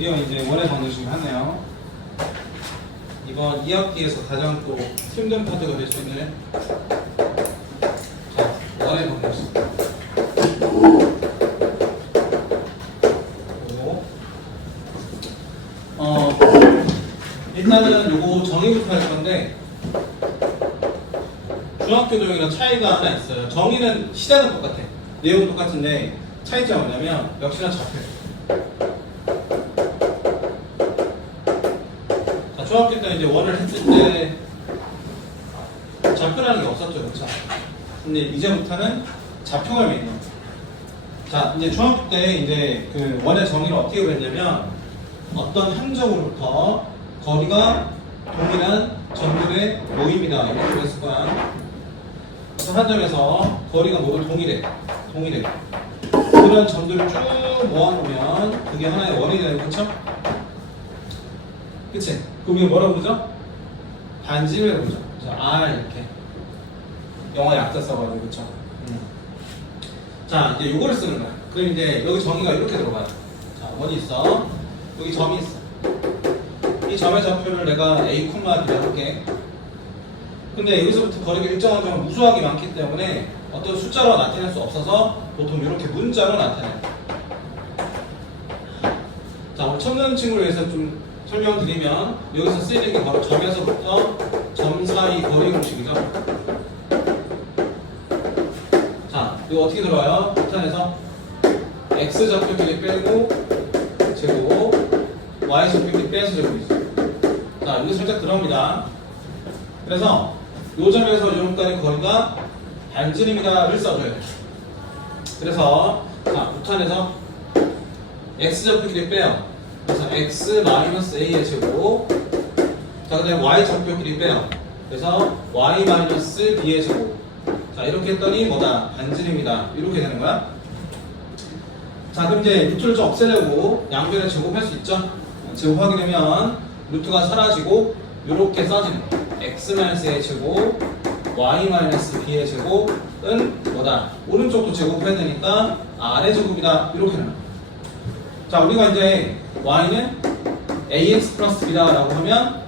드디어 이제 원의 방정식을 하네요. 이번 2학기에서 가장 또 힘든 파트가 될 수 있는 자, 원의 방정식. 일단은 요거 정의부터 할 건데 중학교 도형이랑 차이가 하나 있어요. 정의는 시대는 똑같아. 내용은 똑같은데 차이점이 뭐냐면 역시나 좌표. 자, 중학교 때 이제 원을 했을 때 좌표라는 게 없었죠, 그렇죠? 근데 이제부터는 좌표가 메인이에요. 자, 이제 중학교 때 이제 그 원의 정의를 어떻게 그랬냐면 어떤 함정으로부터 거리가 동일한 점들의 모임이다 이렇게 그랬을 거야. 어떤 한 점에서 거리가 모두 동일해. 그런 점들을 쭉 모아놓으면 그게 하나의 원이 되는 거죠? 그치? 그럼 이게 뭐라고 그러죠? 반지름이라고 그러죠. 그래서 R 이렇게 영어 약자 써가지고 그쵸? 자, 이제 요거를 쓰는 거야. 그럼 이제 여기 정의가 이렇게 들어가요. 자, 원이 있어. 여기 점이 있어. 이 점의 좌표를 내가 A, B라고 할게. 근데 여기서부터 거리가 일정한 점은 무수하게 많기 때문에 어떤 숫자로 나타낼 수 없어서 보통 이렇게 문자로 나타내요. 자, 우리 첨단 친구를 위해서 좀 설명드리면 여기서 쓰이는 게 바로 점에서부터 점 사이 거리 공식이죠. 자, 이거 어떻게 들어와요? 부탄에서 x 좌표끼리 빼고 제곱, y 좌표끼리 빼서 제곱이죠. 자, 여기 살짝 들어옵니다. 그래서 요 점에서 요 점까지 거리가 반지름이다를 써줘야 돼요. 그래서 자, 부탄에서 x 좌표끼리 빼요. 그래서 x-a의 제곱. 자, 그 다음에 y 좌표끼리 빼요. 그래서 y-b의 제곱. 자, 이렇게 했더니 뭐다? 반지름이다. 이렇게 되는 거야. 자, 그럼 이제 루트를 좀 없애려고 양변에 제곱할 수 있죠? 제곱하게 되면 루트가 사라지고 이렇게 써지는 거야. x-a의 제곱, y-b의 제곱은 뭐다? 오른쪽도 제곱해야 되니까 r의 제곱이다. 이렇게 되는 거야. 자, 우리가 이제 y는 ax 플러스 b다 라고 하면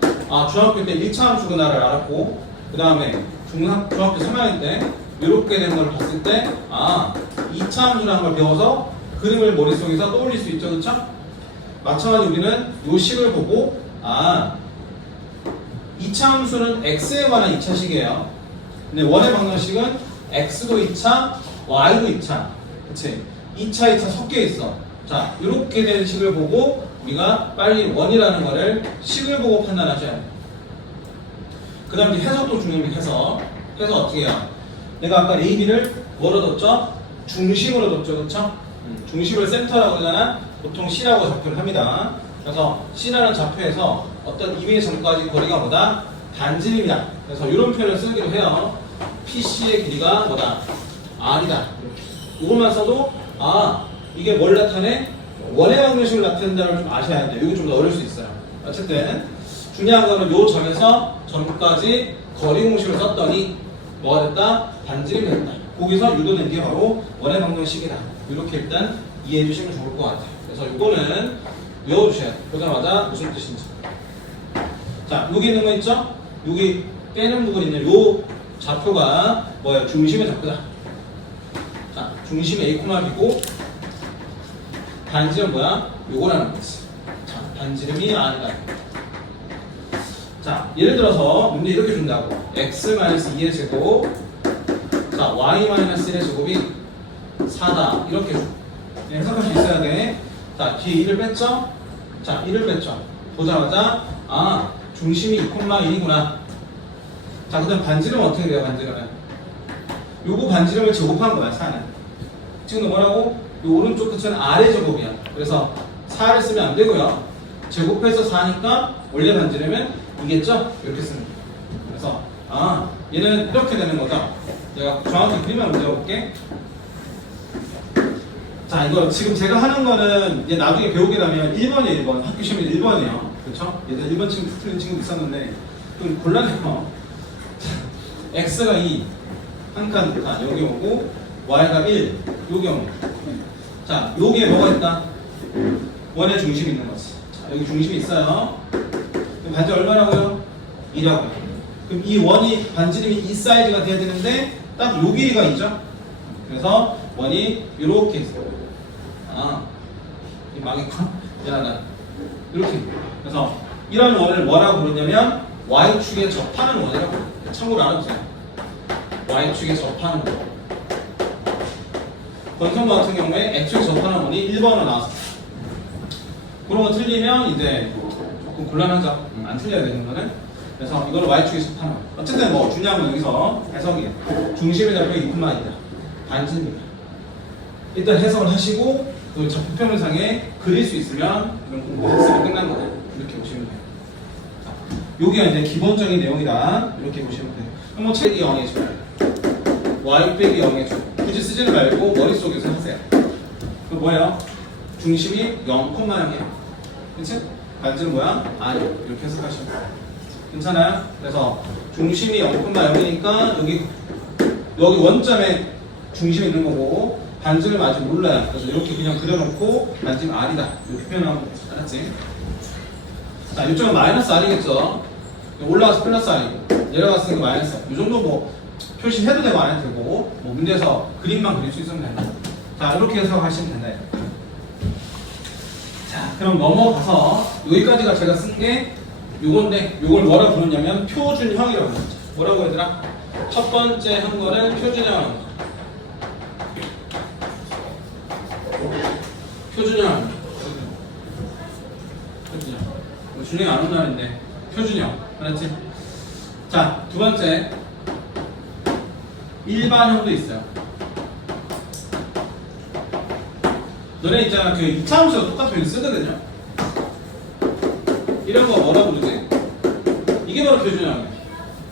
중학교 때 1차 함수구나를 알았고 그 다음에 중학교 3학년 때 이렇게 되는 걸 봤을 때 2차 함수라는 걸 배워서 그림을 머릿속에서 떠올릴 수 있죠, 그렇죠? 마찬가지로 우리는 이 식을 보고 2차 함수는 x에 관한 2차식이에요. 근데 원의 방정식은 x도 2차, y도 2차. 그치? 2차, 2차 섞여 있어. 자, 이렇게 된 식을 보고 우리가 빨리 원이라는 거를 식을 보고 판단하셔야 돼요. 그 다음에 해석도 중요합니다. 해석 어떻게 해요? 내가 아까 A, B를 뭐로 뒀죠? 중심으로 뒀죠, 그렇죠? 중심을 센터라고 하잖아. 보통 C라고 좌표를 합니다. 그래서 C라는 좌표에서 어떤 이미의 점까지 거리가 뭐다? 반지름이다. 그래서 이런 표현을 쓰기로 해요. PC의 길이가 뭐다? R이다. 이것만 써도 이게 뭘 나타내? 원의 방정식을 나타낸다는 걸 좀 아셔야 돼요. 이건 좀 더 어려울 수 있어요. 어쨌든 중요한 거는 요 점에서 점까지 거리 공식을 썼더니 뭐가 됐다? 반지름이 됐다. 거기서 유도된 게 바로 원의 방정식이다. 이렇게 일단 이해해 주시면 좋을 것 같아요. 그래서 이거는 외워주셔야 돼요. 보자마자 무슨 뜻인지. 자, 여기 있는 거 있죠? 여기 빼는 부분 있는 요 좌표가 뭐예요? 중심의 좌표다. 자, 중심이 A, B고 반지름 뭐야? 요거라는 거지. 자, 반지름이 R이다. 자, 예를 들어서 문제 이렇게 준다고. x-2의 제곱, 자, y-1의 제곱이 4다. 이렇게 줘. 해석할 수 있어야 돼. 자, 뒤에 2를 뺐죠? 자, 2를 뺐죠. 보자마자 중심이 2,1이구나. 자, 그 다음 반지름은 어떻게 돼요? 반지름은 요거 반지름을 제곱한 거야. 4는 지금 뭐라고? 이 오른쪽 끝은 R의 제곱이야. 그래서 4를 쓰면 안 되고요. 제곱해서 4니까 원래 반지름은 이겠죠? 이렇게 쓰는 거예요. 그래서 얘는 이렇게 되는 거죠. 내가 정확히 그림만 문제 볼게. 자, 이거 지금 제가 하는 거는 이제 나중에 배우게 되면 1번이에요. 1번. 학교 시험이 1번이에요. 그렇죠? 예전에 1번 친구 틀린 친구도 있었는데 좀 곤란해요. x가 2, 한 칸 여기 오고 y가 1, 여기 오고. 자, 여기에 뭐가 있다? 원의 중심이 있는 거지. 자, 여기 중심이 있어요. 그럼 반지 얼마라고요? 2라고요. 그럼 이 원이 반지름이 이 사이즈가 돼야 되는데 딱 요 길이가 2죠. 그래서 원이 이렇게 있어요. 아, 이 망했구나. 미안하다. 이렇게. 그래서 이런 원을 뭐라고 부르냐면 y축에 접하는 원이라고 부르요. 참고로 알아두세요. y축에 접하는 원. 권선모 같은 경우에 x축에 접하는 원이 1번으로 나왔어요. 그런 거 틀리면 이제 조금 곤란하죠. 안 틀려야 되는 거는. 그래서 이거를 y축에 접하는 원. 어쨌든 뭐 중요한 건 여기서 해석이에요. 중심의 좌표 2,2다. 반지름이다. 일단 해석을 하시고 그 좌표평면상에 그릴 수 있으면 이런 공부 학습이 끝난 거예요. 이렇게 보시면 돼요. 자, 여기가 이제 기본적인 내용이다. 이렇게 보시면 돼요. 그럼 뭐 책 0해줘. y 빼기 0해줘. 굳이 쓰지는 말고 머릿속에서 하세요. 그 뭐예요? 중심이 0,0이야. 그치? 반지름 뭐야? 아니. 이렇게 해석하시면 돼요. 괜찮아요? 그래서 중심이 0,0이니까 여기 원점에 중심이 있는 거고 반지름 아직 몰라요. 그래서 이렇게 그냥 그려놓고 반지름 R이다. 이렇게 표현하면 돼. 알았지? 자, 이쪽은 마이너스 R이겠죠? 올라가서 플러스 R이고 내려갔으니까 마이너스 R. 이 정도 뭐 표시해도 되고 안 해도 되고 뭐 문제에서 그림만 그릴 수 있으면 된다. 자, 이렇게 해석하시면 된다. 자, 그럼 넘어가서 여기까지가 제가 쓴 게 요건데 요걸 뭐라고 부르냐면 표준형이라고 부르죠. 뭐라고 얘들아? 첫 번째 한 거는 표준형. 표준형. 준영이 안 온다는데 표준형. 알았지? 자, 두 번째 일반형도 있어요. 너네 있잖아, 그 2차 함수가 똑같은 표현 쓰거든요. 이런 거 뭐라 부르지? 이게 바로 표준형이야.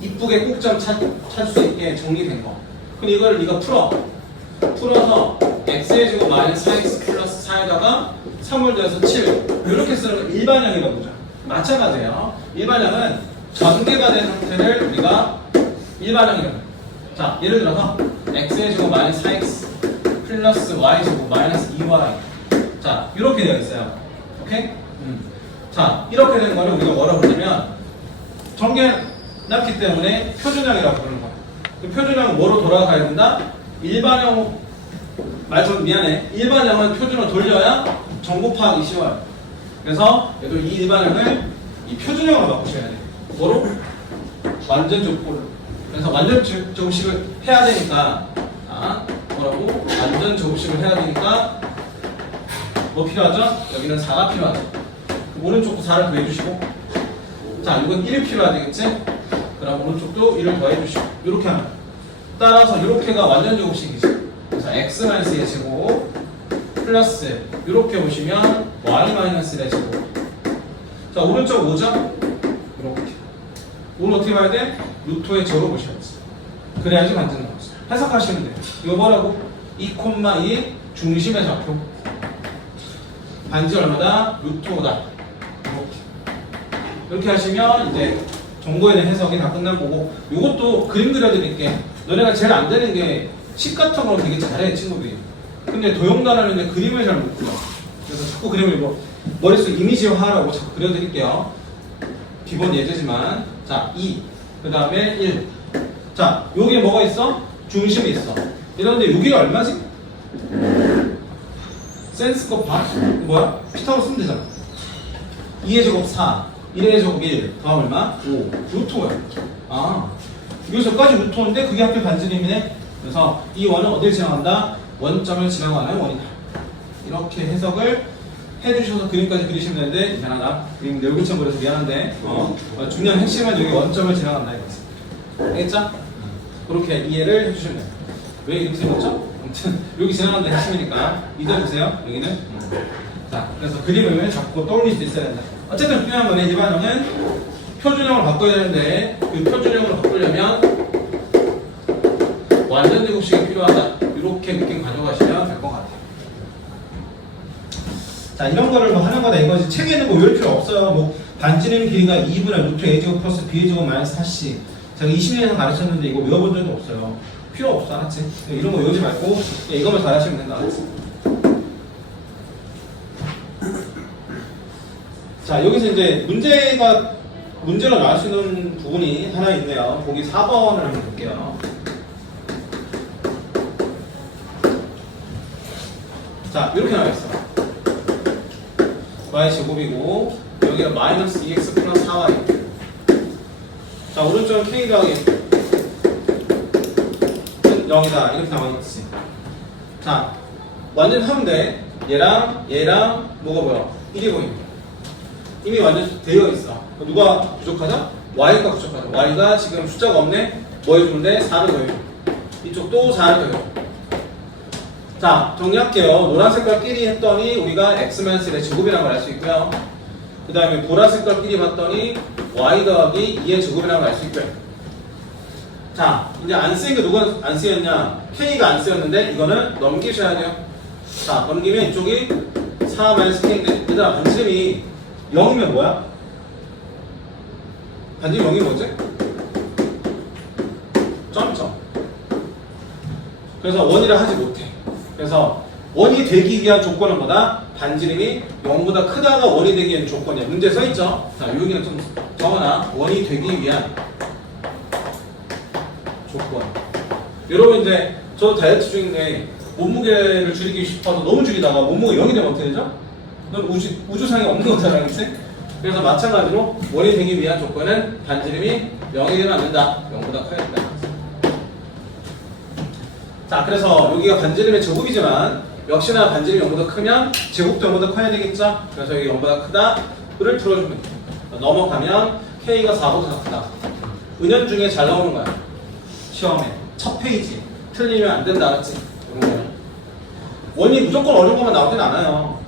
이쁘게 꼭점 찾을 수 있게 정리된 거. 그럼 이거를 네가 풀어서 x의 제곱 마이너스 4x 플러스 4에다가 3을 더해서 7 이렇게 쓰는 걸 일반형이라고 보죠. 마찬가지예요. 일반형은 전개가 된 상태를 우리가 일반형이라고 해요. 자, 예를 들어서 x의 제곱 마이너스 4x 플러스 y 제곱 마이너스 2y. 자, 이렇게 되어 있어요. 오케이? 자, 이렇게 된 거를 우리가 뭐라고 부르냐면 전개놨기 때문에 표준형이라고 부르는 거예요. 그 표준형은 뭐로 돌아가야 된다? 일반형 말 좀 미안해. 일반형은 표준으로 돌려야 정보 파악이 쉬워요. 그래서 얘도 이 일반형을 이 표준형으로 바꾸셔야 돼요. 뭐로? 완전 족보로. 그래서 완전 조급식을 해야 되니까 뭐라고? 완전 조급식을 해야 되니까 뭐 필요하죠? 여기는 4가 필요하죠. 오른쪽도 4를 더해주시고 자, 이건 1이 필요해야 되겠지? 그럼 오른쪽도 1을 더해주시고 이렇게 하면 따라서 이렇게가 완전 조급식이지. 그래서 x-의 제곱 플러스 이렇게 보시면 y-의 제곱. 자, 오른쪽 5죠? 이렇게. 오늘 어떻게 봐야 돼? 루트의 제로 보셔야지. 그래야지 만드는 거지. 해석하시면 돼요. 이거 뭐라고? 2,2 중심의 좌표. 반지 얼마다? 루트 5다. 이렇게 하시면 이제 정보에 대한 해석이 다 끝난 거고, 이것도 그림 그려드릴게. 너네가 제일 안 되는 게 식 같은 거 되게 잘해, 친구들이. 근데 도형단하는데 그림을 잘 못 그려. 그래서 자꾸 그림을 뭐 머릿속 이미지화하라고 자꾸 그려드릴게요. 기본 예제지만. 자, 2. 그 다음에 1. 자, 여기에 뭐가 있어? 중심이 있어. 이런데 여기가 얼마지? 센스컵 봐. 뭐야? 피타고 쓰면 되잖아. 2의 제곱 4. 1의 제곱 1. 다음 얼마? 5. 루트 5야. 아. 여기서까지 루트 5인데 그게 하필 반지름이네. 그래서 이 원은 어딜 지나간다? 원점을 지나가는 원이다. 이렇게 해석을 해주셔서 그림까지 그리시면 되는데, 미안하다. 그림 내 얼굴처럼 그려서 미안한데, 중요한 핵심은 여기 원점을 지나간다 이거지. 알겠죠? 그렇게 이해를 해주시면 돼요. 왜 이렇게 생겼죠? 아무튼 여기 지나가는 데 핵심이니까 믿어주세요. 여기는. 자, 그래서 그림을 자꾸 떠올릴 수 있어야 된다. 어쨌든 중요한 거는 일반형은 표준형을 바꿔야 되는데, 그 표준형을 바꾸려면 완전 제곱식이 필요하다. 이렇게 느낌 가져가시면 될 것 같아요. 자, 이런 거를 뭐 하는 거다 이거지. 책에는 뭐 외울 필요 없어요. 뭐 반지름 길이가 2분의 루트 a제곱 플러스 b제곱 마이너스 4c. 제가 20년 이상 가르쳤는데 이거 외워본 적이 없어요. 필요 없어, 알았지? 이런 거 외우지 말고 이것만 잘하시면 된다, 알았지? 자, 여기서 이제 문제로 나올 수 있는 부분이 하나 있네요. 보기 4번을 한번 볼게요. 자, 이렇게 나와 있어. y 제곱이고 여기가 마이너스 2x 플러스 4y. 자, 오른쪽은 k 더하기 0이다 이렇게 나와 있지. 자, 완전 하면 돼. 얘랑 뭐가 보여? 1이 보입니다. 이미 완전 되어 있어. 누가 부족하다? y가 부족하다. y가 지금 숫자가 없네. 뭐 해주면 돼? 4를 더해줘. 이쪽도 4를 더해줘. 자, 정리할게요. 노란 색깔끼리 했더니 우리가 x-1의 제곱이라는 걸 알 수 있고요. 그 다음에 보라 색깔끼리 봤더니 y 더하기 2의 제곱이라는 걸 알 수 있고요. 자, 이제 안 쓰인 게 누가 안 쓰였냐? k가 안 쓰였는데 이거는 넘기셔야 돼요. 자, 넘기면 이쪽이 4-k인데 얘들아, 반지름이 0이면 뭐야? 반지름 0이 뭐지? 점점. 그래서 원이라 하지 못해. 그래서 원이 되기 위한 조건은 뭐다? 반지름이 0보다 크다가 원이 되기 위한 조건이야. 문제 써있죠? 자, 여기는 좀 적어놔. 원이 되기 위한 조건. 여러분 이제 저 다이어트 중인데 몸무게를 줄이기 싶어서 너무 줄이다가 몸무게 0이 되면 어떻게 되죠? 넌 우주상에 없는 거잖아, 그치? 그래서 마찬가지로 원이 되기 위한 조건은 반지름이 0이 되면 안 된다. 0보다 커야 된다. 자, 그래서 여기가 반지름의 제곱이지만 역시나 반지름이 0보다 크면 제곱도 0보다 커야 되겠죠? 그래서 여기 0보다 크다를 풀어주면 돼요. 넘어가면 K가 4보다 크다. 은연중에 잘 나오는 거야. 시험에. 첫 페이지. 틀리면 안 된다, 알았지? 이런 거는. 원이 무조건 어려운 것만 나오진 않아요.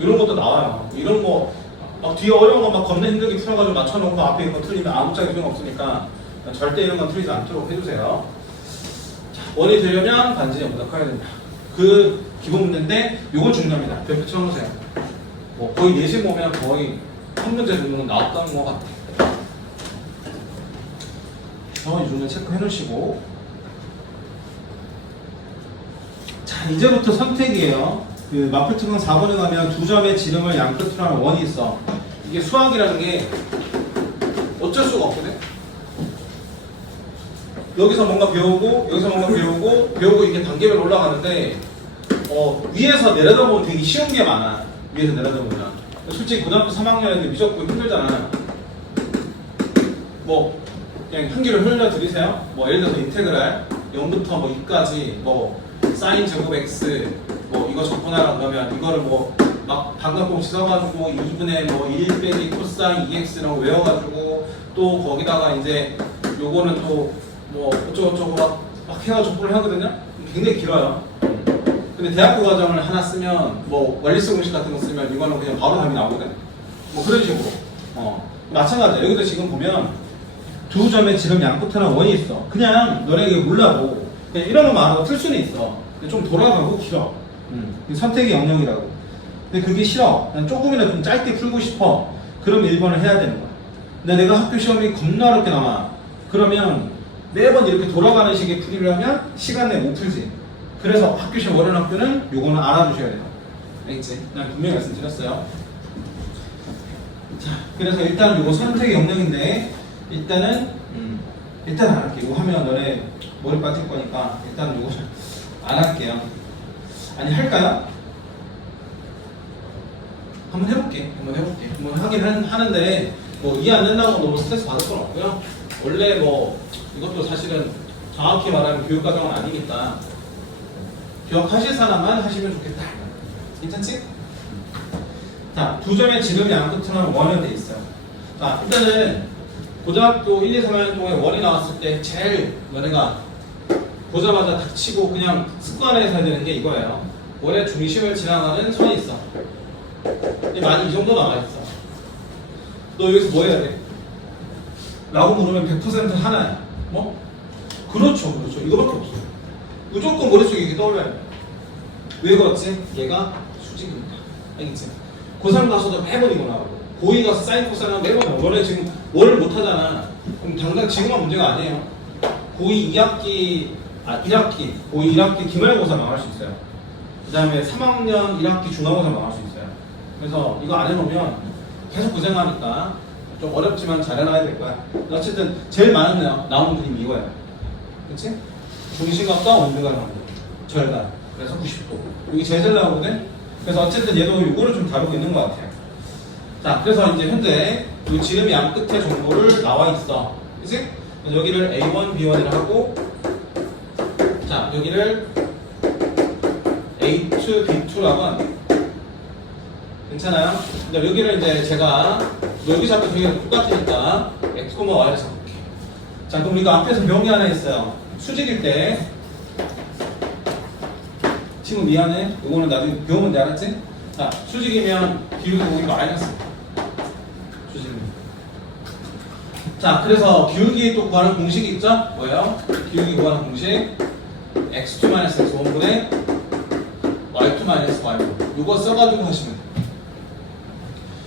이런 것도 나와요. 이런 거, 막 뒤에 어려운 거 막 겁나 힘들게 풀어가지고 맞춰놓고 앞에 이거 틀리면 아무짝에 필요가 없으니까 절대 이런 건 틀리지 않도록 해주세요. 자, 원이 되려면 반지름이 0보다 커야 된다. 그 기본 문제인데 이건 중요합니다. 별표 쳐놓으세요. 뭐 거의 내신 보면 거의 한 문제 정도는 나왔던 것 같아요. 이 정도 체크해 놓으시고, 자, 이제부터 선택이에요. 그 마플특강 4번에 가면 두 점의 지름을 양끝으로 하는 원이 있어. 이게 수학이라는 게 어쩔 수가 없거든. 여기서 뭔가 배우고 여기서 뭔가 배우고 이게 단계별로 올라가는데 위에서 내려다보면 되게 쉬운 게 많아. 위에서 내려다보면 솔직히 고등학교 3학년인데 미적분 힘들잖아. 뭐 그냥 한기를 흘려드리세요. 뭐 예를 들어서 인테그랄 0부터 뭐 2까지 뭐 사인 제곱 x 뭐 이거 접근하라 그러면 이거를 뭐 막 방각공식 써가지고 2분의 뭐 1 빼기 코사인 2x라고 외워가지고 또 거기다가 이제 요거는 또 뭐 어쩌고저쩌고 막 해가지고 접근을 하거든요. 굉장히 길어요. 근데 대학교 과정을 하나 쓰면 뭐 원리수 공식 같은 거 쓰면 이거는 그냥 바로 답이 나오거든. 뭐 그런 식으로. 마찬가지야. 여기도 지금 보면 두 점의 지름 양끝하는 원이 있어. 그냥 너네에게 몰라도 그냥 이런 것만 알아도 틀 수는 있어. 근데 좀 돌아가고 길어. 선택의 영역이라고. 근데 그게 싫어. 난 조금이라도 좀 짧게 풀고 싶어. 그럼 1번을 해야 되는 거야. 근데 내가 학교 시험이 겁나 어렵게 나와. 그러면 매번 이렇게 돌아가는 식의 풀이를 하면 시간 내에 못 풀지. 그래서 학교 시험 어려운 학교는 요거는 알아두셔야 돼요. 알겠지? 난 분명히 말씀드렸어요. 자, 그래서 일단 요거 선택의 영역인데 일단은 일단 안 할게. 이거 하면 너네 머리 빠질 거니까 일단 요거 안 할게요. 아니 할까요? 한번 해볼게. 한번 하긴 하는데 뭐 이해 안 된다고 너무 스트레스 받을 건 없고요. 원래 뭐 이것도 사실은 정확히 말하면 교육과정은 아니니까 기억하실 사람만 하시면 좋겠다. 괜찮지? 자, 두 점의 지름이 양끝으로는 원이 돼 있어요. 자, 일단은 고등학교 1, 2, 3학년 동안 원이 나왔을 때 제일 너네가 보자마자 닥치고 그냥 습관해서 해야 되는 게 이거예요. 원의 중심을 지나가는 선이 있어. 많이 이 정도 나와 있어. 너 여기서 뭐 해야 돼? 라고 물으면 100% 하나야. 뭐? 그렇죠. 이거밖에 없어. 무조건 머릿속에 이게 떠올려야 돼. 왜 그렇지? 얘가 수직입니다. 알겠지? 고3 가서도 매번 이거 나오고 고2 가서 사인 코사인은 매번 나오고 너네 지금 원을 못하잖아. 그럼 당장 지금만 문제가 아니에요. 고2 2학기 고2 1학기 기말고사 망할 수 있어요. 그 다음에 3학년 1학기 중간고사 망할 수 있어요. 그래서 이거 안 해놓으면 계속 고생하니까 좀 어렵지만 잘해놔야 될 거야. 어쨌든 제일 많은 나오는 그림이 이거야. 그치? 중심각과 원주가 나오는 거. 절반. 그래서 90도. 여기 제일 잘 나오거든? 그래서 어쨌든 얘도 이거를 좀 다루고 있는 것 같아요. 자, 그래서 이제 현재 이 지름의 양 끝에 정보를 나와 있어. 그치? 그래서 여기를 A1, B1이라 하고, 자, 여기를 A2, B2라고 합니다. 괜찮아요? 근데 여기를 이제 제가 여기 잡고 저기랑 똑같으니까 X, Y를 잡을게요. 자, 그럼 우리가 앞에서 명이 하나 있어요. 수직일 때 친구 미안해. 이거는 나중에 배우면 돼. 알았지? 자, 수직이면 기울기 보기 마이너스. 수직이면. 자, 그래서 기울기 또 구하는 공식이 있죠? 뭐예요? 기울기 구하는 공식 x2 x1분의 y2 y1. 이거 써가지고 하시면 돼요.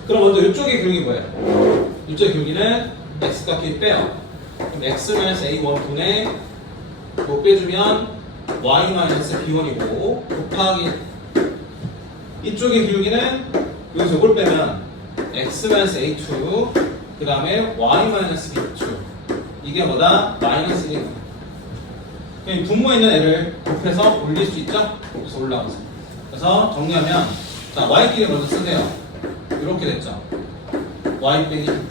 그럼 먼저 이쪽의 기울기 뭐예요? 이쪽의 기울기는 x값 빼요. 그럼 x-a1분의 이거 빼주면 y-b1이고 곱하기 이쪽의 기울기는 여기서 이걸 빼면 x-a2 그 다음에 y-b2 이게 뭐다? 마이너스 1. 그럼 분모에 있는 애를 곱해서 올릴 수 있죠? 그래서 올라가서 그래서 정리하면 자 y끼리 먼저 쓰세요. 이렇게 됐죠? y 빼기 2.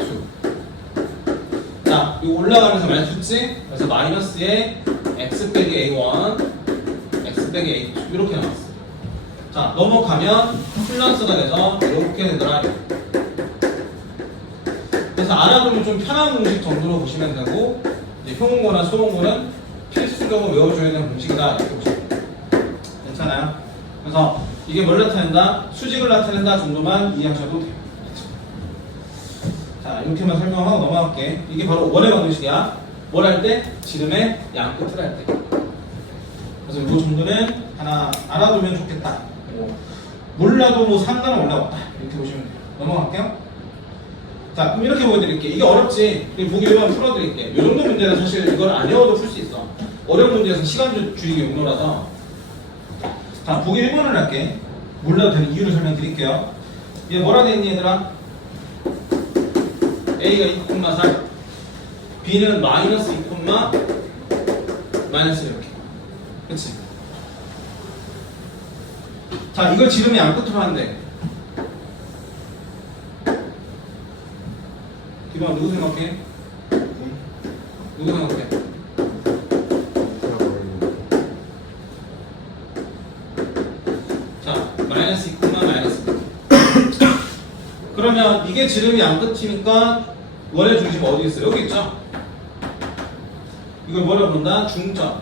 자, 이거 올라가면서 마이너스 붙지? 그래서 마이너스에 x 빼기 a1, x 빼기 a2 이렇게 나왔어. 자, 넘어가면 플러스가 돼서 이렇게 되더라. 그래서 알아두면 좀 편한 공식 정도로 보시면 되고, 이제 효문고나 소문고는 필수적으로 외워줘야 되는 공식이다 이렇게 보시면 돼요. 괜찮아요? 그래서 이게 뭘 나타낸다? 수직을 나타낸다 정도만 이해하셔도 돼요. 자, 이렇게만 설명하고 넘어갈게. 이게 바로 원의 방정식이야. 뭘 할 때? 지름의 양 끝을 할 때. 그래서 이 정도는 하나 알아두면 좋겠다. 몰라도 뭐 상관은 올라왔다. 이렇게 보시면 돼요. 넘어갈게요. 자, 그럼 이렇게 보여드릴게. 이게 어렵지? 보기 1번 풀어드릴게. 이 정도 문제는 사실 이걸 안 외워도 풀 수 있어. 어려운 문제에서 시간 줄이기 용도라서. 자, 보기 1번을 할게. 몰라도 되는 이유를 설명드릴게요. 얘 뭐라 되어있니 얘들아? A가 2,4 B는 마이너스 2, 마이너스 이렇게. 그치? 자, 이걸 지름의 양 끝으로 하는데 기반 누구 생각해? 누구 생각해? 자, 마이너스 2, 마이너스 2. 그러면 이게 지름이 양 끝이니까 원의 중심 어디 있어요? 여기 있죠? 이걸 뭐라 부른다? 중점.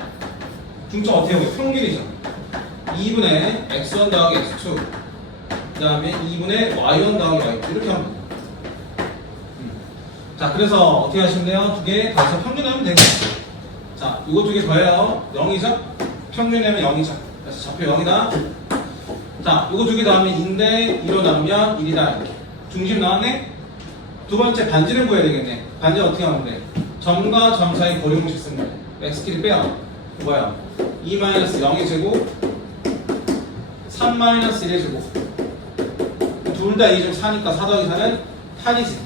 중점 어떻게 보면 평균이죠. 2분의 x1 더하기 x2 그 다음에 2분의 y1 더하기 y2 이렇게 하면 돼요. 자, 그래서 어떻게 하시면 돼요? 두 개 다시 평균하면 되고. 자, 이거 두 개 더해요. 0이죠? 평균하면 0이죠. 그래서 좌표 0이다. 자, 이거 두 개 더하면 2인데 2로 나누면 1이다. 이렇게. 중심 나왔네? 두 번째 반지름 구해야 되겠네. 반지 어떻게 하면 돼? 점과 점 사이 거리 공식 쓰면 돼. x끼리 빼요. 뭐야? 2-0의 제곱 3-1의 제곱 둘 다 2.4니까 4 더하기 4는 8이지.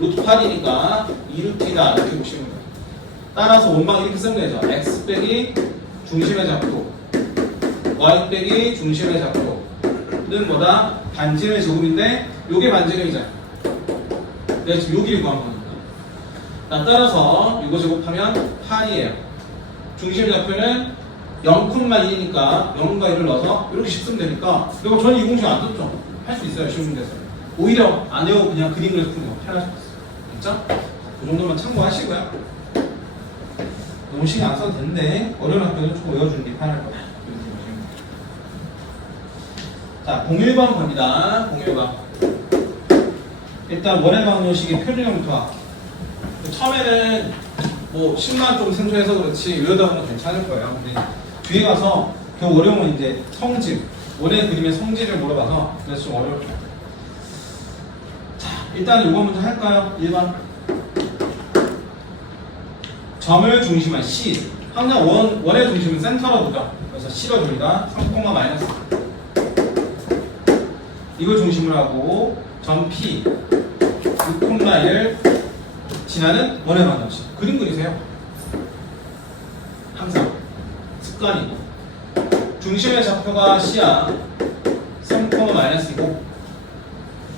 루트 8이니까 2루트이다 이렇게 보시면 돼요. 따라서 원망 이렇게 쓰면 되죠. x 빼기 중심의 작도 y 빼기 중심의 작도는 뭐다? 반지름의 제곱인데 요게 반지름이잖아. 내가 지금 여기를 구한 겁니다. 따라서 이거 제곱하면 8이에요. 중심 좌표는 0,2니까 0과 1을 넣어서 이렇게 씹으면 되니까 그리고 저는 이 공식 안 썼죠. 할 수 있어요. 쉬운 문제에서. 오히려 안 외우고 그냥 그림을 푸는 거 편하실 수 있어요. 됐죠? 그 정도만 참고하시고요. 너무 신경 안 써도 되는데 어려운 학교는 좀 외워주는 게 편할 거다. 자, 01번 갑니다. 01번. 일단 원의 방정식의 표준형부터 처음에는 뭐 10만 좀 생소해서 그렇지 외우다 보면 괜찮을 거예요. 근데 뒤에 가서 그 어려움은 이제 성질, 원의 그림의 성질을 물어봐서 그래서 좀 어려울 거예요. 자, 일단 이거 먼저 할까요? 1번. 점을 중심한 C. 항상 원의 중심은 센터로 보죠. 그래서 C로 줍니다. 3, 마이너스. 이걸 중심으로 하고 점 P. 콤마 1을 지나는 원의 방정식. 그림 그리세요. 항상 습관이고. 중심의 좌표가 C야. 3, 마이너스이고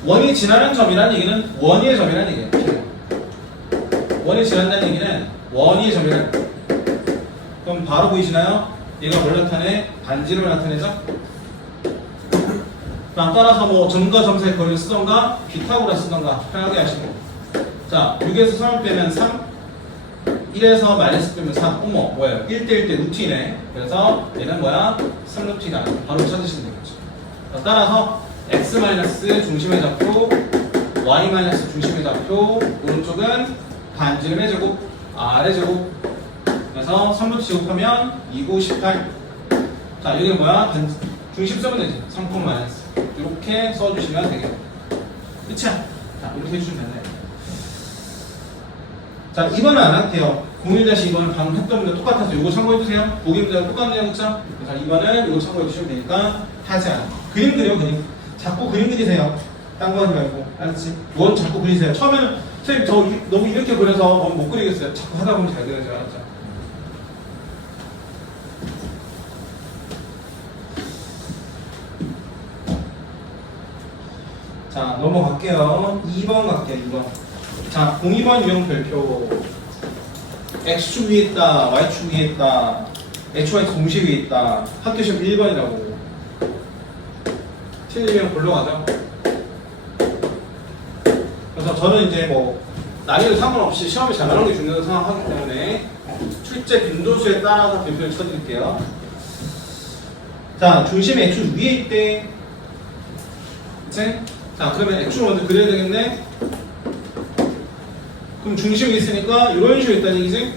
원이 지나는 점이라는 얘기는 원위의 점이라는 얘기예요. 원이 지난다는 얘기는 원위의 점이라는 얘기예요. 그럼 바로 보이시나요? 얘가 뭘 나타내? 반지름을 나타내죠? 따라서 뭐 점과 점 사이 거리를 쓰던가 피타고라스 쓰던가 편하게 하시고. 자, 6에서 3을 빼면 3, 1에서 마이너스 빼면 3. 어머, 뭐예요? 1대 1대 루트이네. 그래서 얘는 뭐야? 3루트이다. 바로 찾으시면 되겠죠. 따라서 x 마이너스 중심의 좌표, y 마이너스 중심의 좌표, 오른쪽은 반지름의 제곱, r의 제곱. 그래서 3루트 제곱하면 2, 9, 18. 자, 여기는 뭐야? 중심 쓰면 되지. 3, 마이너스. 이렇게 써주시면 되겠다. 끝이야. 자, 이렇게 해주시면 되네. 자, 2번은 안 할게요. 01-2번은 방금 했던 문제 똑같아서 이거 참고해주세요. 보기 문제랑 똑같은 내용 자 2번은 이거 참고해주시면 되니까 하지 않아. 그림 그려, 그림. 자꾸 그림 그리세요. 딴 거 하지 말고. 알았지? 원 자꾸 그리세요. 처음에는 선생님 저 너무 이렇게 그려서 못 그리겠어요. 자꾸 하다 보면 잘 그려져요. 알았죠? 자, 넘어갈게요. 2번 갈게요. 2번. 자, 02번 유형 별표. X축 위에 있다, Y축 위에 있다, HY 동시 위에 있다. 학교 시험 1번이라고. 틀리면 골로 가죠. 그래서 저는 이제 뭐 난이도 상관없이 시험에 잘 나오는 게 중요하다고 생각하기 때문에 출제 빈도수에 따라서 별표를 쳐드릴게요. 자, 중심이 X축 위에 있대. 그치? 자, 그러면 X축을 먼저 그려야 되겠네. 그럼 중심이 있으니까 이런 식으로 있다는 얘기지?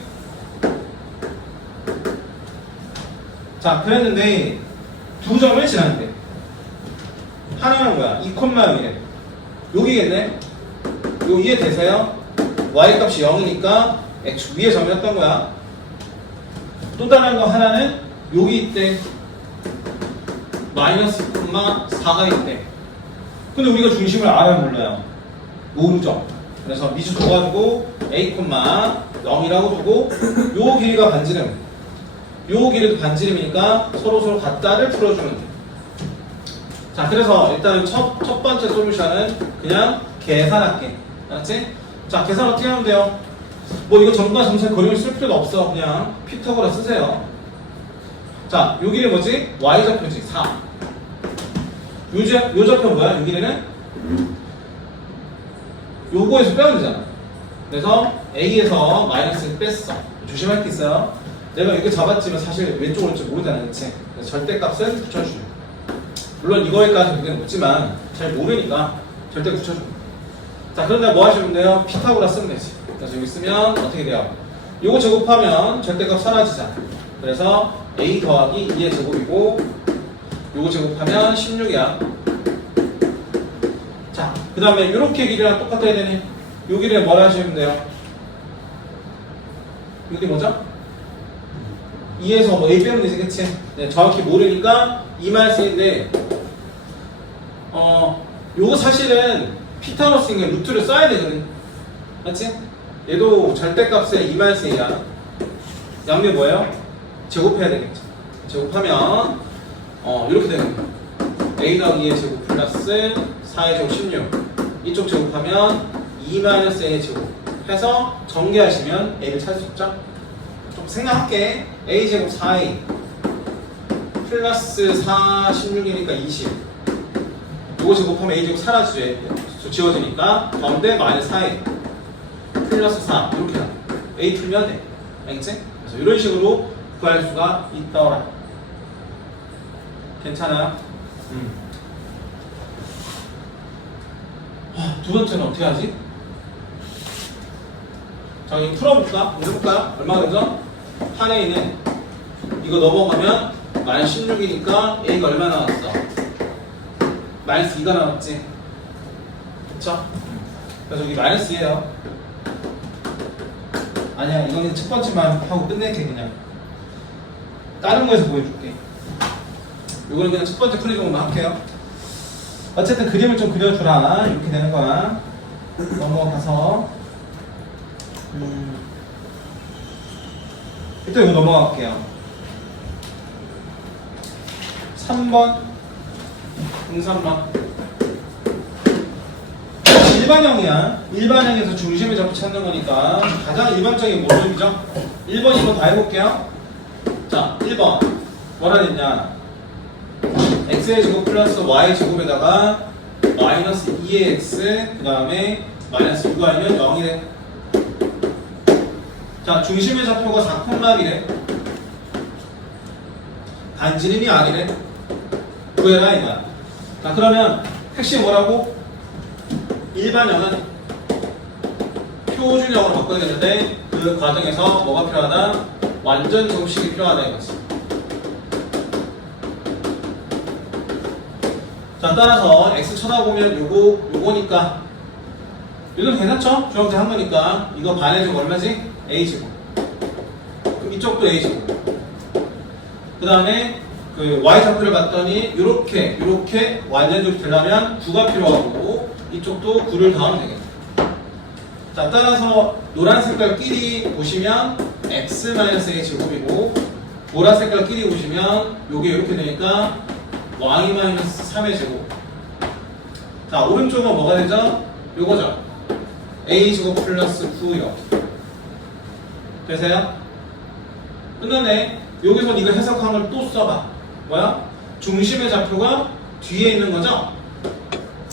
자, 그랬는데 두 점을 지났는데 하나는 뭐야? 2,0이래. 여기겠네? 요 이해되세요? y 값이 0이니까 x 위에 점이었던 거야. 또 다른 거 하나는 여기 있대. 마이너스 2,4가 있대. 근데 우리가 중심을 알아야 몰라요. 모르죠? 그래서 미주 둬가지고 a, 0이라고 두고 요 길이가 반지름, 요 길이도 반지름이니까 서로 같다를 풀어주면 돼. 자, 그래서 일단 첫 번째 솔루션은 그냥 계산할게. 알았지? 자, 계산 어떻게 하면 돼요? 뭐 이거 점과 점 사이 거리를 쓸 필요도 없어. 그냥 피타고라 쓰세요. 자, 요 길이 뭐지? y 좌표지. 4. 요 좌표 뭐야? 요 길이는? 요거에서 빼면 되잖아. 그래서 A에서 마이너스를 뺐어. 조심할 게 있어요. 내가 이거 잡았지만 사실 왼쪽 오른쪽 모르잖아. 그치? 그래서 절대값은 붙여주죠. 물론 이거에까지 문제는 없지만 잘 모르니까 절대 붙여줘. 자, 그런데 뭐 하시면 돼요? 피타고라 쓰면 되지. 그래서 여기 쓰면 어떻게 돼요? 요거 제곱하면 절대값 사라지잖아. 그래서 A 더하기 2의 제곱이고 요거 제곱하면 16이야. 자, 그 다음에 이렇게 길이랑 똑같아야 되네. 요 길이를 뭐라 하시면 돼요? 이 길이 뭐죠? 2에서 뭐 A 빼면 되지, 그치? 네, 정확히 모르니까 2-1인데 요거 사실은 피타고라스니까 루트를 써야 되거든. 맞지? 얘도 절대값의 2-1이야. 양변 뭐예요? 제곱해야 되겠죠. 제곱하면 이렇게 되는 거야. A 더하기 2의 제곱 플러스 4의 제곱 16. 이쪽 제곱하면 2-A의 제곱 해서 전개하시면 A를 찾을 수 있죠? 좀 생각할게. A 제곱 4A 플러스 4, 16이니까 20. 이거 제곱하면 A 제곱 사라지죠. 지워지니까 가운데 마이너스 4A 플러스 4 이렇게 나와. A 풀면 돼. 알겠지? 그래서 이런 식으로 구할 수가 있더라. 괜찮아요? 두 번째는 어떻게 하지? 자, 이거 풀어볼까? 해볼까요? 얼마 되죠? 한 A는 이거 넘어가면 마이너스 16이니까 A가 얼마 나왔어? 마이너스 2가 나왔지? 그쵸? 그래서 여기 마이너스 2예요. 아니야, 이거는 첫 번째만 하고 끝낼게. 그냥 다른 거에서 보여줄게. 이거는 그냥 첫 번째 풀이정도만 할게요. 어쨌든 그림을 좀 그려주라. 이렇게 되는 거야. 넘어가서 일단 이거 넘어갈게요. 3번 등산번 일반형이야. 일반형에서 중심의 좌표 찾는 거니까 가장 일반적인 모습이죠. 1번, 2번 다 해볼게요. 자, 1번 뭐라 했냐, x의 제곱 플러스 y 제곱에다가 마이너스 2의 x 그 다음에 마이너스 6y면 0이래. 자, 중심의 좌표가 4콤마이래. 반지름이 아니래. 구해라 이거야. 자, 그러면 핵심 뭐라고? 일반형은 표준형으로 바꿔야 되는데 그 과정에서 뭐가 필요하다? 완전 제곱식이 필요하다 이거지. 자, 따라서 x 쳐다보면 요거니까 이건 괜찮죠? 중학생 한 거니까 이거 반의 제곱 얼마지? a제곱. 그럼 이쪽도 a제곱. 그 다음에 그 y 좌표를 봤더니 요렇게 완전 제곱이 되려면 9가 필요하고 이쪽도 9를 더하면 되겠네. 자, 따라서 노란 색깔끼리 보시면 x-a 제곱이고 보라 색깔끼리 보시면 요게 이렇게 되니까 y-3의 제곱. 자, 오른쪽은 뭐가 되죠? 요거죠. a 제곱 플러스 9 이렇게. 되세요? 끝났네. 여기서 이거 해석한 걸 또 써봐. 뭐야? 중심의 좌표가 뒤에 있는 거죠?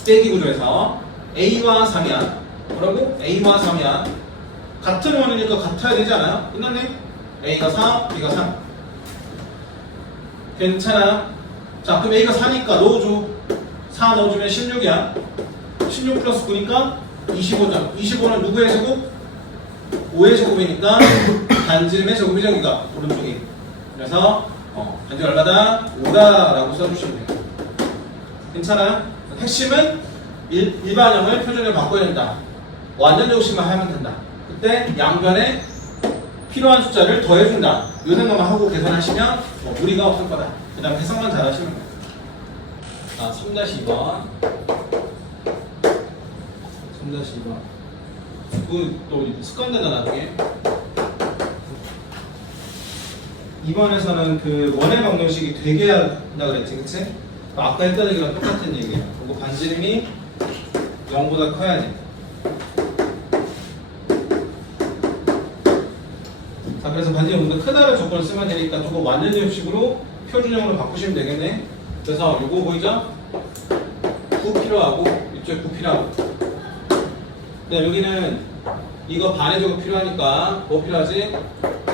빼기 구조에서 a와 3이야. 뭐라고? a와 3이야. 같은 원이니까 같아야 되지 않아요? 끝났네. a가 4, b가 3. 괜찮아. 자, 그럼 a가 4니까 넣어줘. 4 넣어주면 16이야. 16 플러스 9니까 25점. 25는 누구의 제곱? 5의 제곱이니까 반지름의 제곱이죠, 여기가 오른쪽이. 그래서 반지름 얼마다? 5다 라고 써주시면 돼요. 괜찮아요? 핵심은 일반형을 표준으로 바꿔야 된다. 완전 제곱식만 하면 된다. 그때 양변에 필요한 숫자를 더해준다. 이 생각만 하고 계산하시면 무리가 없을 거다. 그 다음 해석만 잘 하시면 돼요. 자, 3-2번 3-2번 또 습관된다 나중에. 2번에서는 그 원의 방정식이 되게 한다 그랬지, 그치? 아까 했던 얘기랑 똑같은 얘기야. 그리고 반지름이 0보다 커야지. 자, 그래서 반지름이 0보다 크다는 조건을 쓰면 되니까 조금 완전 제곱식으로 표준형으로 바꾸시면 되겠네. 그래서 요거 보이죠? 9 필요하고 이쪽에 9 필요하고. 네, 여기는 이거 반의 제곱 필요하니까 뭐 필요하지?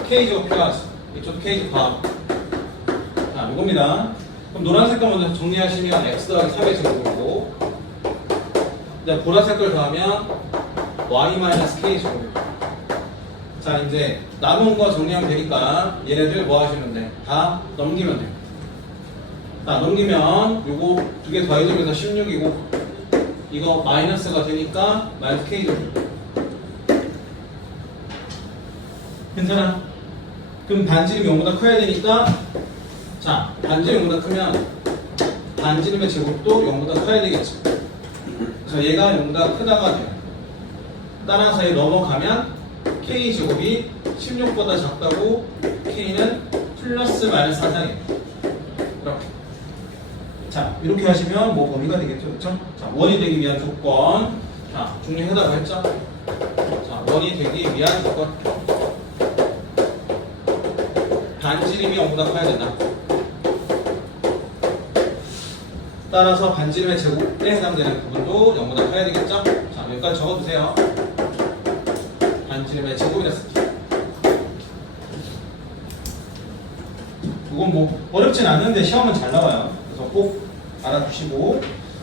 K 제곱 필요하지. 이쪽 K 제곱 반. 자, 요겁니다. 그럼 노란 색깔 먼저 정리하시면 x 더하기 3의 제곱이고, 이제 보라 색깔 더하면 y-k 제곱. 자, 이제 남은 거 정리하면 되니까 얘네들 뭐 하시면 돼? 다 넘기면 돼. 자, 넘기면 요거 두 개 더해주면서 16이고 이거 마이너스가 되니까 마이너스 k 제곱. 괜찮아? 그럼 반지름이 0보다 커야 되니까, 자, 반지름이 0보다 크면 반지름의 제곱도 0보다 커야 되겠지. 그래서 얘가 0보다 크다가 돼요. 따라서 얘 넘어가면 k 제곱이 16보다 작다고, k는 플러스 마이너스 4상이에요. 이렇게. 자, 이렇게 하시면 뭐 범위가 되겠죠, 그렇죠? 자, 원이 되기 위한 조건. 자, 중립해달라고 했죠? 자, 원이 되기 위한 조건. 반지름이 0보다 커야 된다. 따라서 반지름의 제곱에 해당되는 부분도 0보다 커야 되겠죠? 자, 여기까지 적어두세요. 반지름의 제곱이라 쓸게요. 이건 뭐 어렵진 않는데 시험은 잘 나와요. 그래서 꼭 알아두시고.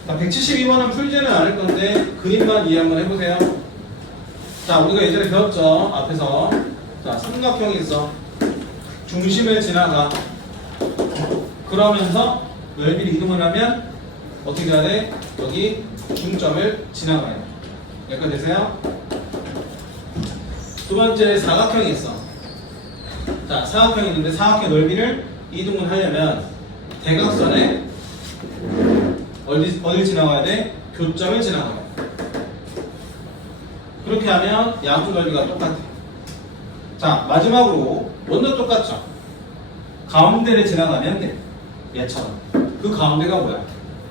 자, 172번은 풀지는 않을 건데 그림만 이해 한번 해보세요. 자, 우리가 예전에 배웠죠? 앞에서. 자, 삼각형이 있어. 중심을 지나가. 그러면서 넓이를 이동을 하면 어떻게 해야 돼? 여기 중점을 지나가야 돼. 여기까지 되세요? 두 번째 사각형이 있어. 자, 사각형이 있는데 사각형 넓이를 이동을 하려면 대각선에 어딜 지나가야 돼? 교점을 지나가야 돼. 그렇게 하면 양쪽 넓이가 똑같아. 자, 마지막으로 원도 똑같죠. 가운데를 지나가면 돼. 얘처럼. 그 가운데가 뭐야?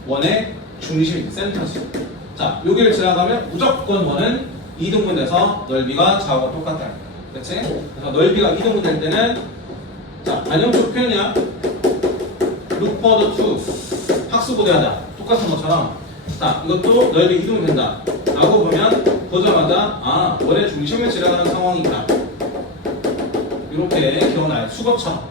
원의 중심, 센터지. 자, 여기를 지나가면 무조건 원은 이등분돼서 넓이가 좌우가 똑같다. 그렇지? 그래서 넓이가 이등분될 때는 자, 안형적 표현이야. look for the two. 학습고대하자. 똑같은 것처럼 자, 이것도 넓이 이등분된다. 라고 보면 보자마자 아, 원의 중심을 지나가는 상황이 있다. 이렇게 기억나요. 수법처럼.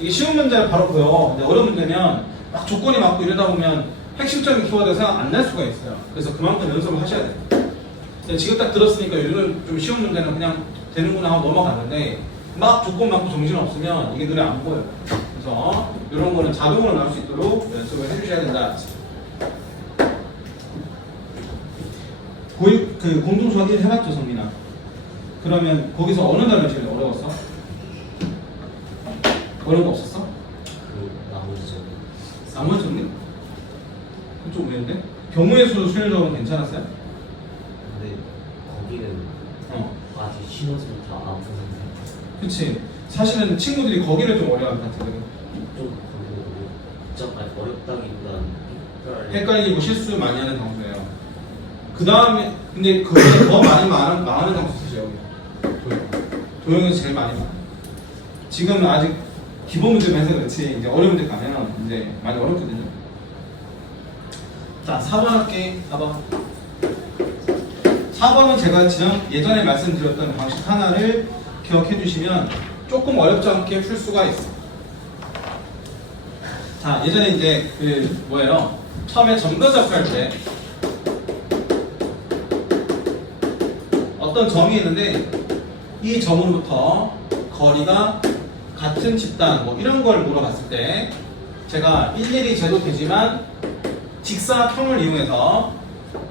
이게 쉬운 문제는 바로 보여. 근데 어려운 문제면 막 조건이 맞고 이러다 보면 핵심적인 키워드가 생각 안 날 수가 있어요. 그래서 그만큼 연습을 하셔야 돼요. 지금 딱 들었으니까 이런 좀 쉬운 문제는 그냥 되는구나 하고 넘어갔는데 막 조건 맞고 정신 없으면 이게 눈에 안 보여요. 그래서 이런 거는 자동으로 나올 수 있도록 연습을 해주셔야 된다. 고유 그 공동수 확인 해봤죠, 성민아? 그러면 거기서 어느 단어 제일 어려웠어? 어려운 거 없었어? 그 나머지 저기 나머지 정리? 그쪽 왜인데? 경우의 수도 순위적으로 괜찮았어요? 근데 거기는 아직 신호수는 다 아픈 상태. 그치. 사실은 친구들이 거기를 좀 어려워할 것 같은데. 좀 복잡하게 어렵다기보다는 헷갈리고 실수 많이 하는 강수예요. 그 다음에, 근데 그게 더 많이 망하는 강수 쓰죠, 여기. 도형에서 제일 많이 많아. 지금은 아직 기본 문제만 해서 그렇지, 이제 어려운 데 가면 이제 많이 어렵거든요. 자, 4번 할게. 4번. 4번은 제가 예전에 말씀드렸던 방식 하나를 기억해 주시면 조금 어렵지 않게 풀 수가 있어. 자, 예전에 이제 그 뭐예요? 처음에 점거잡기 할 때 어떤 점이 있는데 이 점으로부터 거리가 같은 집단 뭐 이런 걸 물어봤을 때 제가 일일이 재도 되지만 직사각형을 이용해서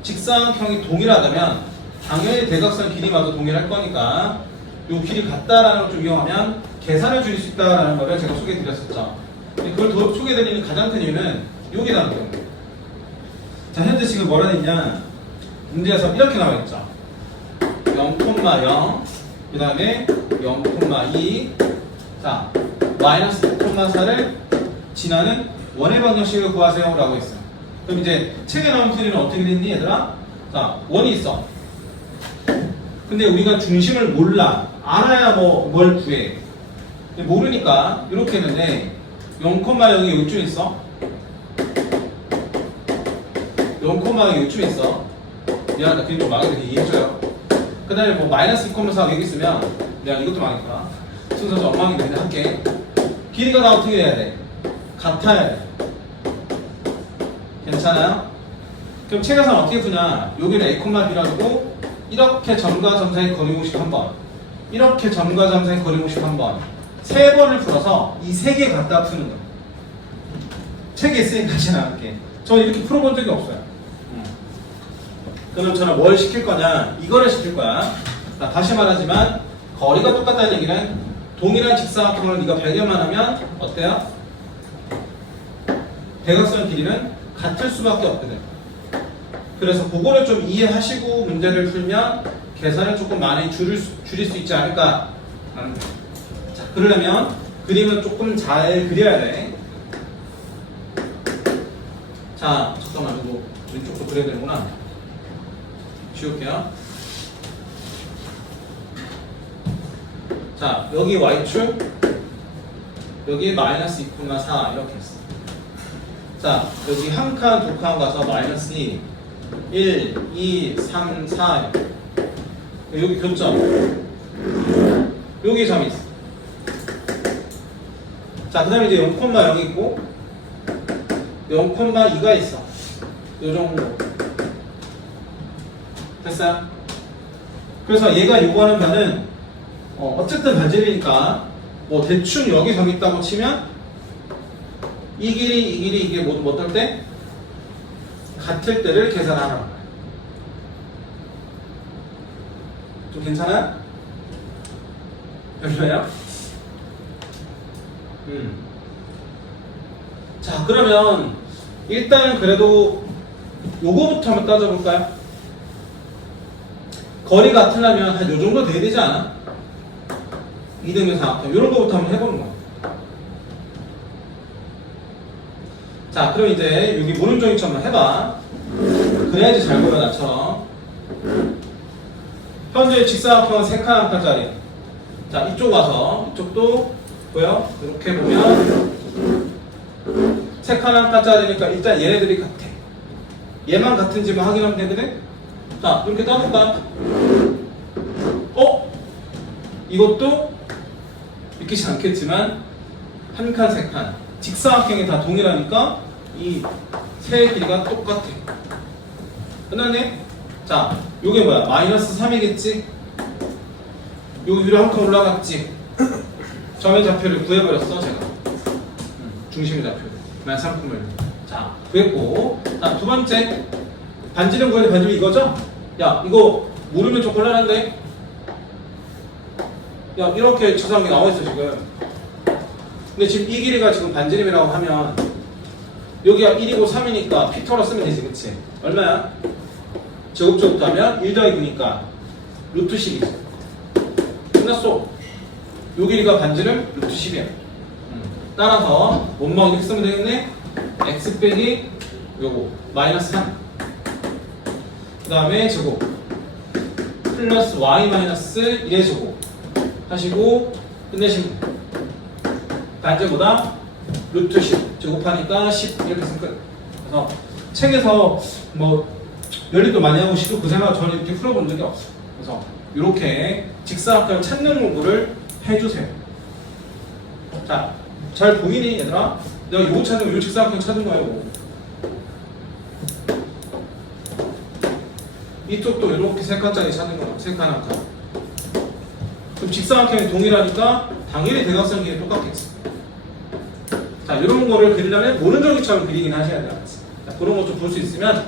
직사각형이 동일하다면 당연히 대각선 길이마저 동일할 거니까 이 길이 같다라는 걸 좀 이용하면 계산을 줄일 수 있다라는 거를 제가 소개해 드렸었죠. 그걸 더 소개해 드리는 가장 큰 이유는 여기다는 거예요. 자, 현재 지금 뭐라 했냐? 문제에서 이렇게 나와 있죠. 0,0 그 다음에 0,2 자, 마이너스 0,4를 지나는 원의 방정식을 구하세요 라고 했어요. 그럼 이제 책에 나온 풀이는 어떻게 됐니 얘들아? 자, 원이 있어. 근데 우리가 중심을 몰라. 알아야 뭘 구해. 모르니까 이렇게 했는데 0,0이 여기쯤 있어. 0,0이 여기쯤 있어. 미안하다. 그림 좀 망해서 이해해줘요. 그 다음에 뭐 마이너스 2,4가 여기 있으면 내가 이것도 망했구나. 순서 좀 엉망인데 그냥 할게. 길이가 다 어떻게 해야 돼? 같아야 돼. 괜찮아요? 그럼 책에서는 어떻게 푸냐? 여기를 a, b라 두고 이렇게 점과 점 사이 거리 공식 한 번, 이렇게 점과 점 사이 거리 공식 한 번, 세 번을 풀어서 이 세 개 갖다 푸는 거예요. 책에 있으니까 하진 않을게. 저는 이렇게 풀어본 적이 없어요. 그럼 저는 뭘 시킬 거냐? 이거를 시킬 거야. 자, 다시 말하지만 거리가 똑같다는 얘기는 동일한 직사각형을 네가 발견만 하면 어때요? 대각선 길이는 같을 수밖에 없거든. 그래서 그거를 좀 이해하시고 문제를 풀면 계산을 조금 많이 줄일 수 있지 않을까. 자, 그러려면 그림을 조금 잘 그려야 돼. 자, 잠깐만, 이거 왼쪽도 그려야 되는구나. 지울게요. 자, 여기 y축, 여기 마이너스 2,4 이렇게 했어. 자, 여기 한 칸, 두 칸 가서 마이너스 2, 1, 2, 3, 4 여기 교점, 여기 점이 있어. 자, 그 다음에 이제 0,0이 있고 0,2가 있어. 요 정도. 됐어요? 그래서 얘가 요구하는 바는 어쨌든 반지름이니까 뭐 대충 여기 점 있다고 치면 이 길이 이게 모두 어떨 때? 같을 때를 계산하라는 거예요. 좀 괜찮아요? 여기가요? 자, 그러면 일단은 그래도 요거부터 한번 따져볼까요? 거리가 같으려면 한 요 정도 돼야 되지 않아? 2등분 삼각형 이런 거부터 한번 해보는 거야. 자, 그럼 이제 여기 모름종이처 한번 해봐. 그래야지 잘 보여 나처럼. 현재 직사각형은 3칸짜리. 자, 이쪽 와서 이쪽도 보여? 이렇게 보면 3칸짜리니까 일단 얘네들이 같아. 얘만 같은지 뭐 확인하면 되거든? 자, 이렇게 떠볼까? 이것도 믿기지 않겠지만 한 칸, 3칸 직사각형이 다 동일하니까 이 세 길이가 똑같아. 끝났네? 자, 요게 뭐야? 마이너스 3이겠지? 여기 위로 한 칸 올라갔지? 점의 좌표를 구해버렸어 제가. 중심의 좌표를 마이너스 3칸을. 자, 구했고. 자, 두 번째 반지름 구하는 반지름이 이거죠? 야, 이거 모르면 좀 곤란한데? 야, 이렇게 지상이 나와있어 지금. 근데 지금 이 길이가 지금 반지름이라고 하면 여기가 1이고 3이니까 피터로 쓰면 되지, 그치? 얼마야? 제곱제곱도 하면 1 더하기 9니까 루트 10이지. 끝났어. 요 길이가 반지름 루트 10이야. 따라서 원망 이렇게 쓰면 되겠네? x 빼기 요거 마이너스 3. 그 다음에 제곱 플러스 y 마이너스 1의 제곱 하시고 끝내시면 돼. 반지보다 루트 10 제곱하니까 10 이렇게 쓰면 끝. 그래서 책에서 뭐 연립도 많이 하고 싶고 그 생각 저는 이렇게 풀어본 적이 없어. 그래서 이렇게 직사각형을 찾는 공부를 해주세요. 자, 잘 보이니 얘들아? 내가 요거 찾으면 요 직사각형 찾은 거야 요거. 이쪽도 이렇게 3칸짜리 찾는 거야. 3칸 한 칸. 그럼 직사각형이 동일하니까 당연히 대각선 길이 똑같겠지. 자, 이런 거를 그리려면 모른종이처럼 그리긴 하셔야 돼요. 자, 그런 거 좀 볼 수 있으면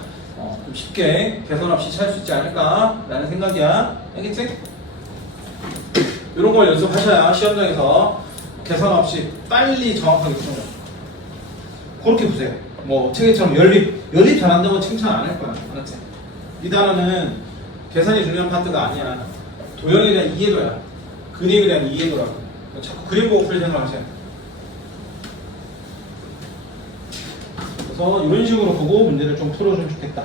좀 쉽게 개선 없이 찾을 수 있지 않을까라는 생각이야. 알겠지? 이런 걸 연습하셔야 시험장에서 개선 없이 빨리 정확하게 풀어요. 그렇게 보세요. 뭐 책에처럼 연립 잘한다고 칭찬 안 할 거야. 알았지? 이 단어는 계산이 중요한 파트가 아니야. 도형에 대한 이해도야. 그림에 대한 이해도라고. 자꾸 그림 보고 풀 생각을 하셔야 돼. 그래서 이런 식으로 보고 문제를 좀 풀어주면 좋겠다.